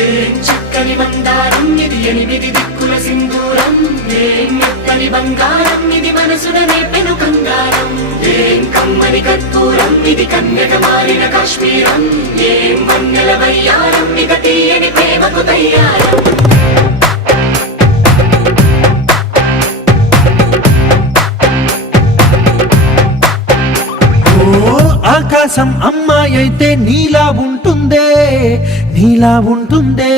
ఏం చక్కని మందారం ఇది ఎనిమిది దిక్కుల సింధూరం ఏం మెత్తని బంగారం ఇది మనసున నేపెను కంగారం ఏం కమ్మని కర్పూరం ఇది కన్యక మారిన కాశ్మీరం ఏం వన్నెల వయ్యారం ఇక తీయని ప్రేమకు తయ్యారం ఆకాశం అమ్మాయి అయితే నీలా ఉంటుందే నీలా ఉంటుందే